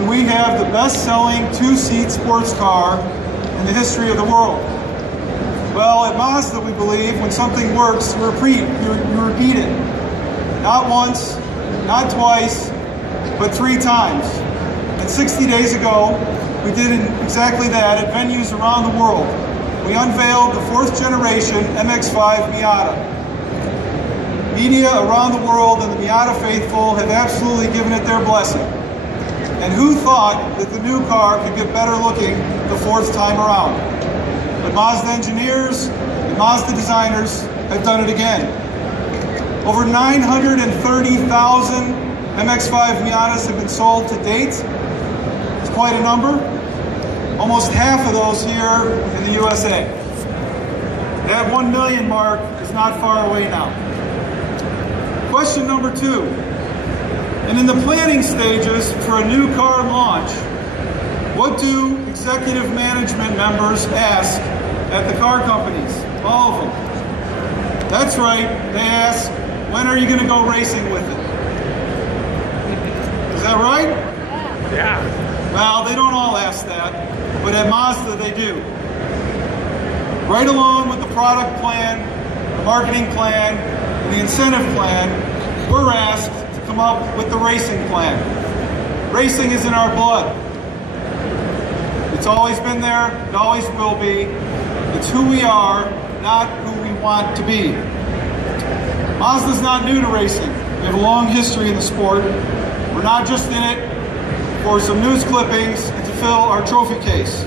when we have the best-selling two-seat sports car in the history of the world? Well, at Mazda, we believe when something works, you repeat it. Not once, not twice, but 3 times. And 60 days ago, we did exactly that at venues around the world. We unveiled the 4th generation MX-5 Miata. Media around the world and the Miata faithful have absolutely given it their blessing. And who thought that the new car could get better looking the 4th time around? But Mazda engineers and Mazda designers have done it again. Over 930,000 MX-5 Miatas have been sold to date. It's quite a number. Almost half of those here in the USA. That 1 million mark is not far away now. Question number 2. And in the planning stages for a new car launch, what do executive management members ask at the car companies? All of them. That's right, they ask, when are you going to go racing with it? Is that right? Yeah. Well, they don't all ask that, but at Mazda they do. Right along with the product plan, the marketing plan, and the incentive plan, we're asked to come up with the racing plan. Racing is in our blood. It's always been there, it always will be. It's who we are, not who we want to be. Mazda's not new to racing. We have a long history in the sport. We're not just in it for some news clippings and to fill our trophy case,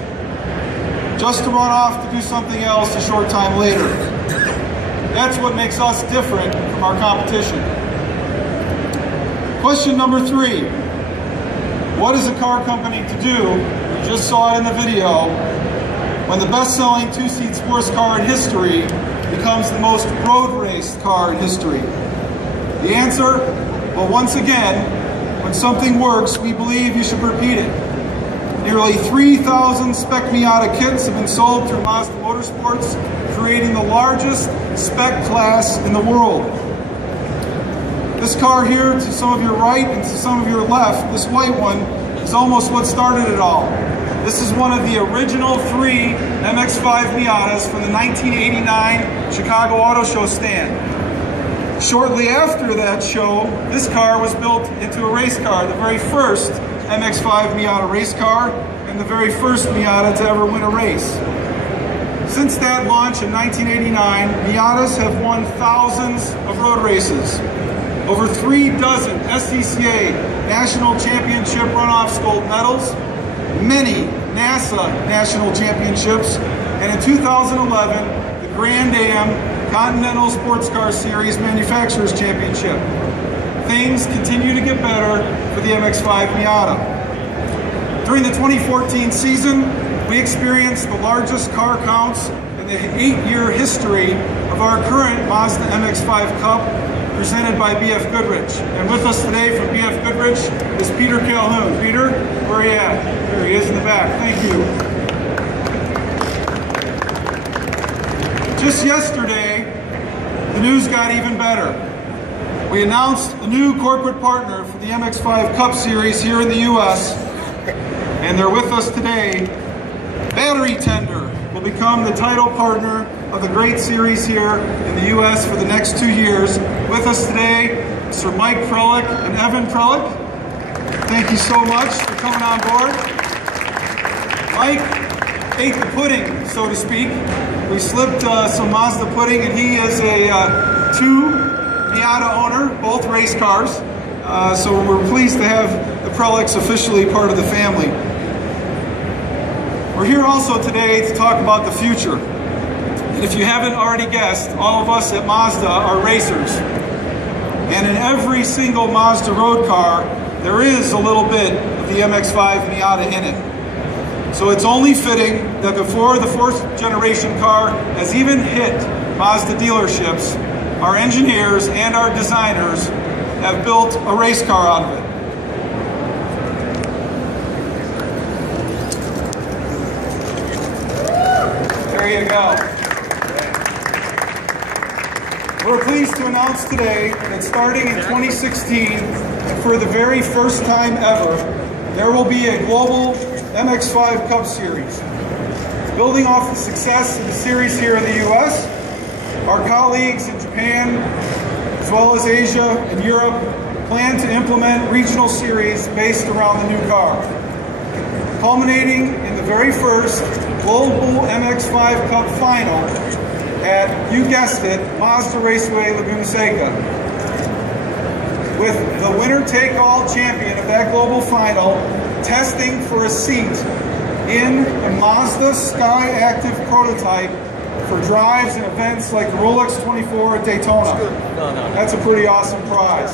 just to run off to do something else a short time later. That's what makes us different from our competition. Question number 3. What is a car company to do? You just saw it in the video. When the best-selling two-seat sports car in history becomes the most road-raced car in history. The answer? Well, once again, when something works, we believe you should repeat it. Nearly 3,000 Spec Miata kits have been sold through Mazda Motorsports, creating the largest spec class in the world. This car here, to some of your right and to some of your left, this white one, is almost what started it all. This is one of the original 3 MX-5 Miatas from the 1989 Chicago Auto Show stand. Shortly after that show, this car was built into a race car, the very first MX-5 Miata race car, and the very first Miata to ever win a race. Since that launch in 1989, Miatas have won thousands of road races. Over 3 dozen SCCA National Championship Runoffs gold medals, many NASA National Championships, and in 2011, the Grand Am Continental Sports Car Series Manufacturers Championship. Things continue to get better for the MX-5 Miata. During the 2014 season, we experienced the largest car counts in the 8-year history of our current Mazda MX-5 Cup, presented by BF Goodrich. And with us today from BF Goodrich is Peter Calhoun. Peter, where are you at? There he is in the back. Thank you. Just yesterday, the news got even better. We announced a new corporate partner for the MX-5 Cup Series here in the U.S., and they're with us today. Battery Tender will become the title partner of the great series here in the U.S. for the next 2 years. With us today, Sir Mike Prelick and Evan Prelick. Thank you so much for coming on board. Mike ate the pudding, so to speak. We slipped some Mazda pudding, and he is a 2 Miata owner, both race cars. So we're pleased to have the Prelicks officially part of the family. We're here also today to talk about the future. And if you haven't already guessed, all of us at Mazda are racers. And in every single Mazda road car, there is a little bit of the MX-5 Miata in it. So it's only fitting that before the 4th generation car has even hit Mazda dealerships, our engineers and our designers have built a race car out of it. There you go. We're pleased to announce today that starting in 2016, and for the very first time ever, there will be a global MX-5 Cup Series. Building off the success of the series here in the US, our colleagues in Japan, as well as Asia and Europe, plan to implement regional series based around the new car, culminating in the very first global MX-5 Cup final at, you guessed it, Mazda Raceway Laguna Seca, with the winner-take-all champion of that global final testing for a seat in the Mazda Sky Active prototype for drives and events like the Rolex 24 at Daytona. That's a pretty awesome prize.